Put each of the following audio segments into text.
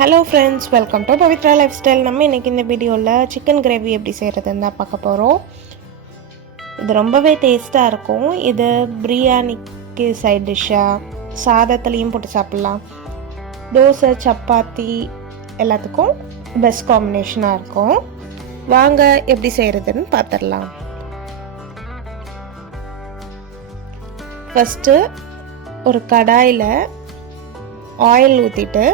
Hello friends welcome to Pavithra lifestyle நம்ம இன்றைக்கி இந்த வீடியோவில் சிக்கன் கிரேவி எப்படி செய்கிறதுன்னு தான் பார்க்க போகிறோம் இது ரொம்பவே டேஸ்ட்டாக இருக்கும். இது பிரியாணிக்கு சைட் டிஷ்ஷாக சாதத்துலேயும் போட்டு சாப்பிட்லாம். தோசை சப்பாத்தி எல்லாத்துக்கும் பெஸ்ட் காம்பினேஷனாக இருக்கும். வாங்க எப்படி செய்கிறதுன்னு பார்த்துடலாம் ஃபஸ்ட்டு ஒரு கடாயில் ஆயில் ஊற்றிட்டு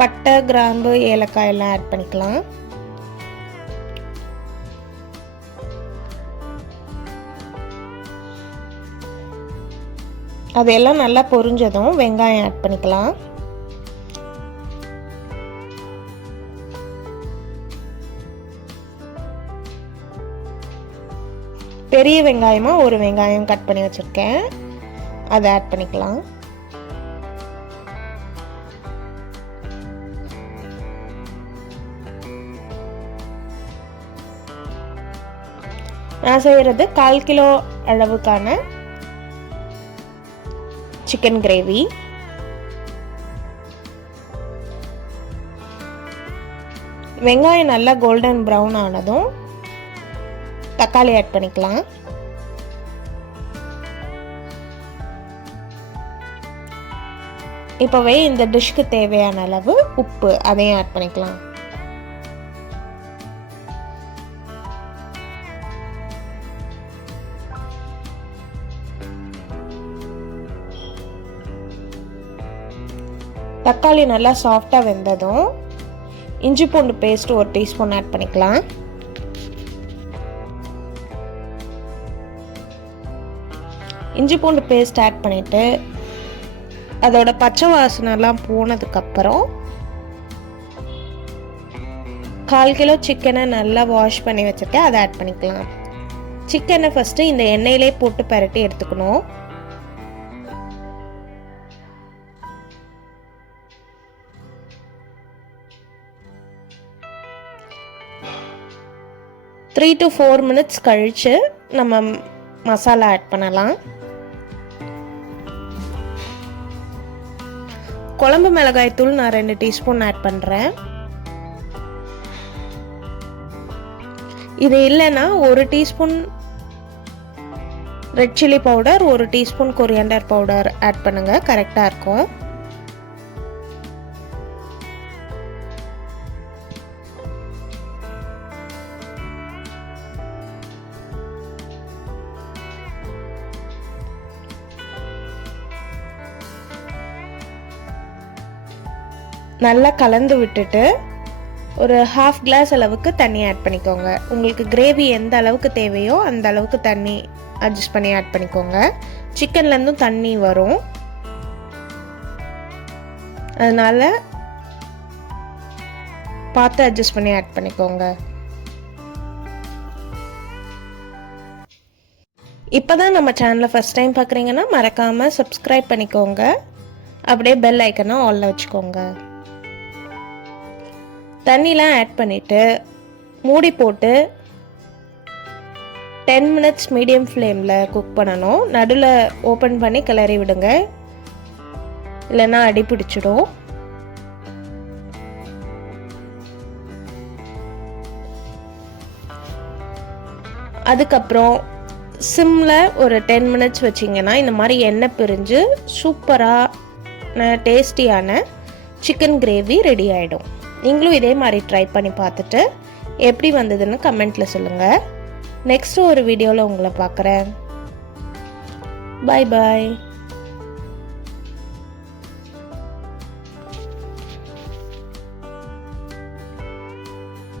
பட்டை கிராம்பு ஏலக்காய் எல்லாம் ஆட் பண்ணிக்கலாம். அதெல்லாம் நல்லா பொரிஞ்சதும் வெங்காயம் ஆட் பண்ணிக்கலாம். பெரிய வெங்காயமாக ஒரு வெங்காயம் கட் பண்ணி வச்சுருக்கேன். அதை ஆட் பண்ணிக்கலாம். நான் செய்கிறது கால் கிலோ அளவுக்கான சிக்கன் கிரேவி வெங்காயம் நல்லா கோல்டன் ப்ரௌன் ஆனதும் தக்காளி ஆட் பண்ணிக்கலாம். இப்போவே இந்த டிஷ்க்கு தேவையான அளவு உப்பு அதையும் ஆட் பண்ணிக்கலாம். தக்காளி நல்லா சாஃப்டாக வெந்ததும் இஞ்சி பூண்டு பேஸ்ட் ஒரு டீஸ்பூன் ஆட் பண்ணிக்கலாம். இஞ்சி பூண்டு பேஸ்ட் ஆட் பண்ணிவிட்டு அதோட பச்சை வாசனைலாம் போனதுக்கப்புறம் கால் கிலோ சிக்கனை நல்லா வாஷ் பண்ணி வச்சுருக்கேன் அதை ஆட் பண்ணிக்கலாம். சிக்கனை ஃபஸ்ட்டு இந்த எண்ணெயிலே போட்டு பரட்டி எடுத்துக்கணும். த்ரீ டு ஃபோர் மினிட்ஸ் கழித்து நம்ம மசாலா ஆட் பண்ணலாம். குழம்பு மிளகாய் தூள் நான் ரெண்டு டீஸ்பூன் ஆட் பண்ணுறேன் இது இல்லைன்னா ஒரு டீஸ்பூன் ரெட் சில்லி பவுடர் ஒரு டீஸ்பூன் கொரியாண்டர் பவுடர் ஆட் பண்ணுங்கள் கரெக்டாக இருக்கும். நல்லா கலந்து விட்டுட்டு ஒரு ஹாஃப் கிளாஸ் அளவுக்கு தண்ணி ஆட் பண்ணிக்கோங்க. உங்களுக்கு கிரேவி எந்த அளவுக்கு தேவையோ அந்த அளவுக்கு தண்ணி அட்ஜஸ்ட் பண்ணி ஆட் பண்ணிக்கோங்க. சிக்கன்லேருந்தும் தண்ணி வரும். அதனால் பார்த்து அட்ஜஸ்ட் பண்ணி ஆட் பண்ணிக்கோங்க. இப்போ தான் நம்ம சேனலை ஃபஸ்ட் டைம் பார்க்குறீங்கன்னா மறக்காமல் சப்ஸ்கிரைப் பண்ணிக்கோங்க. அப்படியே பெல் ஐக்கனை ஆலில் வச்சுக்கோங்க. தண்ணிலாம் ஆட் பண்ணிவிட்டு மூடி போட்டு டென் மினிட்ஸ் மீடியம் ஃப்ளேமில் குக் பண்ணணும். நடுவில் ஓப்பன் பண்ணி கிளறி விடுங்க. இல்லைன்னா அடி பிடிச்சிடும். அதுக்கப்புறம் சிம்மில் ஒரு டென் மினிட்ஸ் வச்சிங்கன்னா இந்த மாதிரி எண்ணெய் பிரிஞ்சு சூப்பராக டேஸ்டியான சிக்கன் கிரேவி ரெடி ஆகிடும் நீங்களும் இதே மாதிரி ட்ரை பண்ணி பார்த்துட்டு எப்படி வந்ததுன்னு கமெண்ட்டில் சொல்லுங்கள் நெக்ஸ்ட் ஒரு வீடியோவில் உங்களை பார்க்குறேன். பாய் பாய்